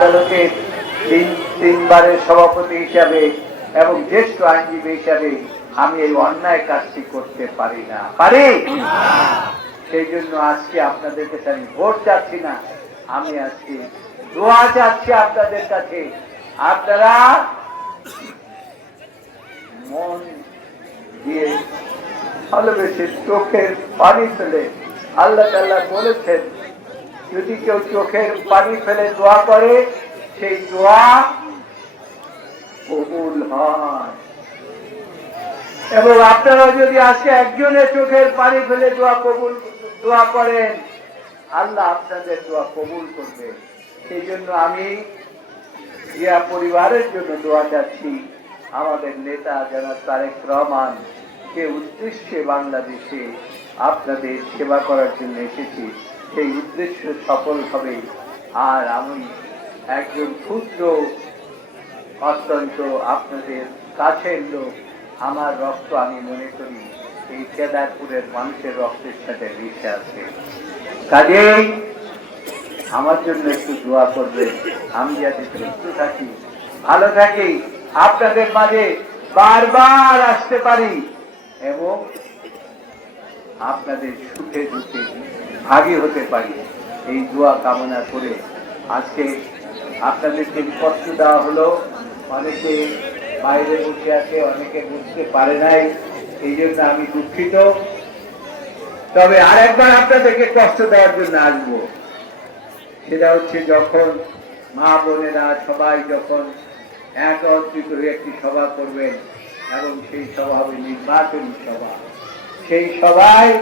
আদালতের তিনবারের সভাপতি হিসাবে এবং জ্যেষ্ঠ আইনজীবী হিসাবে আমি এই অন্যায় কাজটি করতে পারি না, পারি। সেই জন্য আজকে আপনাদের কাছে আমি ভোট চাচ্ছি না, আমি আজকে দোয়া চাচ্ছি আপনাদের কাছে। আপনারা মন দিয়ে ভালোবেসে চোখের পানি ফেলে, আল্লাহ তাআলা বলেছেন যদি কেউ চোখের পানি ফেলে দোয়া করে সেই দোয়া কবুল হয়। এবং আপনারা যদি আজকে একজনের চোখের পানি ফেলে দোয়া করেন, আল্লাহ আপনাদের দোয়া কবুল করবে। সেই জন্য আমি জিয়া পরিবারের জন্য দোয়া চাচ্ছি। আমাদের নেতা জনাব তারেক রহমান যে উদ্দেশ্যে বাংলাদেশে আপনাদের সেবা করার জন্য এসেছি, সেই উদ্দেশ্য সফল হবে। আর আমি একজন ক্ষুদ্র অত্যন্ত আপনাদের কাছের লোক, আমার রক্ত আমি মনে করি এই কেদারপুরের মানুষের রক্তের সাথে মিশে আছে। কাজেই আমার জন্য একটু দোয়া করবেন, আমি যাতে সুস্থ থাকি, ভালো থাকি, আপনাদের মাঝে বারবার আসতে পারি এবং আপনাদের সুখে দুঃখে ভাগী হতে পারি, এই দোয়া কামনা করে আজকে আপনাদেরকে কষ্ট দেওয়া হলো। অনেকে বাইরে বসে আছে, অনেকে বুঝতে পারে নাই, এই জন্য আমি দুঃখিত। তবে আরেকবার আপনাদেরকে কষ্ট দেওয়ার জন্য আসবো, সেটা হচ্ছে যখন মা বোনেরা সবাই যখন একত্রিত হয়ে একটি সভা করবেন এবং সেই সভা হবে নির্বাচনী সভা। সেই সভায়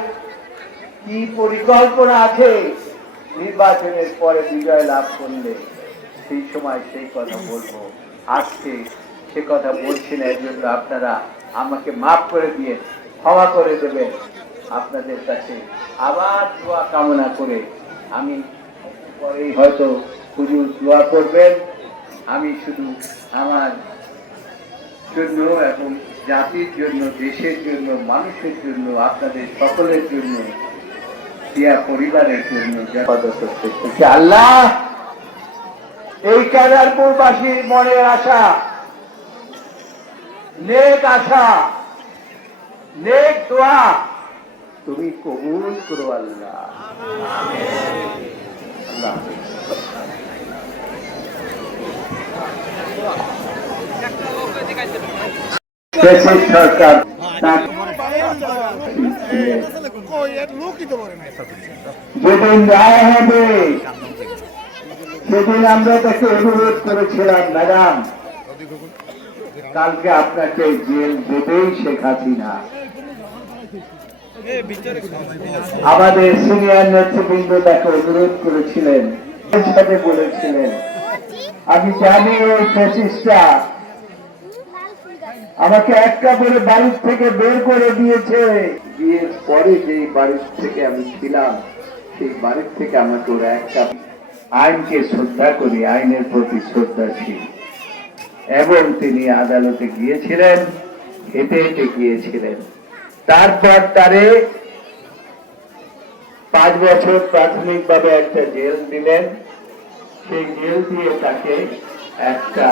কি পরিকল্পনা আছে নির্বাচনের পরে বিজয় লাভ করলে, সেই সময় সেই কথা বলবো। আজকে সে কথা বলছি না, এর জন্য আপনারা আমাকে মাফ করে দিয়ে ক্ষমা করে দেবেন। আপনাদের কাছে আবার দোয়া কামনা করে আমি পরেই হয়তো হুজুর দোয়া করবেন। আমি শুধু আমার জন্য এবং জাতির জন্য, দেশের জন্য, মানুষের জন্য, আপনাদের সকলের জন্য, জিয়া পরিবারের জন্য আল্লাহ এই কেদারপুরবাসীর মনের আশা, নেক আশা, নেক দোয়া তুমি কবুল করো আল্লাহ। আল্লাহ সরকার যেদিন রায় হবে সেদিন আমরা তাকে অনুরোধ করেছিলাম, ম্যাডাম কালকে আপনাকে জেল দেবেই শেখ হাসিনা। আমাদের সিনিয়র নেতৃবৃন্দ তাকে অনুরোধ করেছিলেন, সাথে বলেছিলেন আমি জানি ওই ফ্যাসিস্টটা আমাকে একটা করে বাড়ির থেকে বের করে দিয়েছে। বিয়ের পরে যেই বাড়ির থেকে আমি ছিলাম, সেই বাড়ির থেকে আমাকে ওরা একটা আইনকে শ্রদ্ধা করি, আইনের প্রতি শ্রদ্ধাশীল। এবং তিনি আদালতে গিয়েছিলেন, হেঁটে হেঁটে গিয়েছিলেন। তারপর তারে 5 বছর প্রাথমিকভাবে একটা জেল দিলেন। সেই জেল দিয়ে তাকে একটা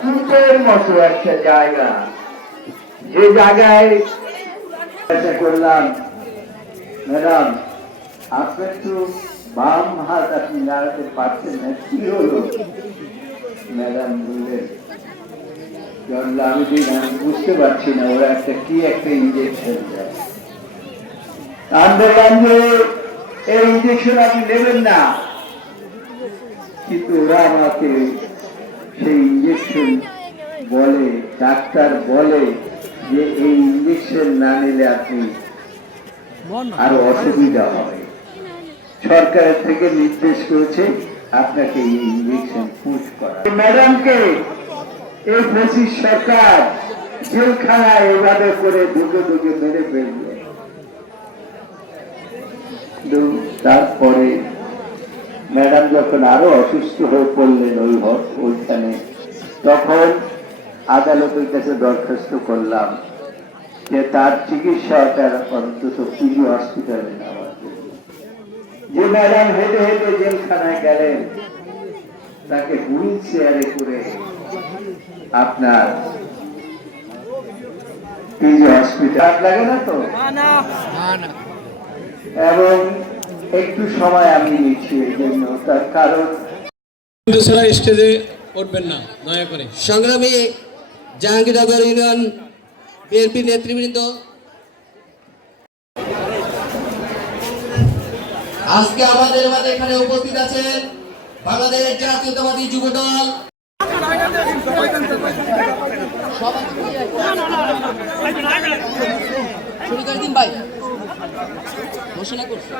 কূপের মতো একটা জায়গা, যে জায়গায় করলাম ম্যাডাম আপনি একটু বাম হাত আপনি নাড়াতে পারছেন না, কি হলো? ম্যাডাম বললেন আমি বুঝতে পারছি না, ওরা একটা ইঞ্জেকশন দেয়। বললাম যে এই ইঞ্জেকশন আপনি নেবেন না, কিন্তু ওরা আমাকে সেই ইঞ্জেকশন বলে, ডাক্তার বলে যে এই ইঞ্জেকশন না নিলে আপনি আরো অসুবিধা হয়। সরকারের থেকে নির্দেশ করেছে আপনাকে এই ইঞ্জেকশন পুশ করা। ম্যাডামকে এই ফ্যাসিস্ট সরকার জেলখানায় এভাবে করে ঢুকে ঢুকে মেরে ফেলবে। তারপরে ম্যাডাম যখন আরো অসুস্থ হয়ে পড়লেন ওইখানে, তখন আদালতের কাছে দরখাস্ত করলাম যে তার চিকিৎসাটা অন্তত পিজি হসপিটালে নেওয়ার জন্য। যে ম্যাডাম হেঁটে হেঁটে জেলখানায় গেলেন, তাকে হুইল চেয়ারে করে আপনার পিজি হসপিটাল লাগে না তো, এবং একটু সময় আমি নিচ্ছি এই জন্য, তার কারণ স্টেজে উঠবেন না দয়া করে। সংগ্রামী জাহাঙ্গীরনগর ইউনিয়ন বিএনপি নেতৃবৃন্দ, আজকে আমাদের মাঝে এখানে উপস্থিত আছেন বাংলাদেশ জাতীয়তাবাদী যুব দল শুরু করে দিন ভাই ঘোষণা করছে।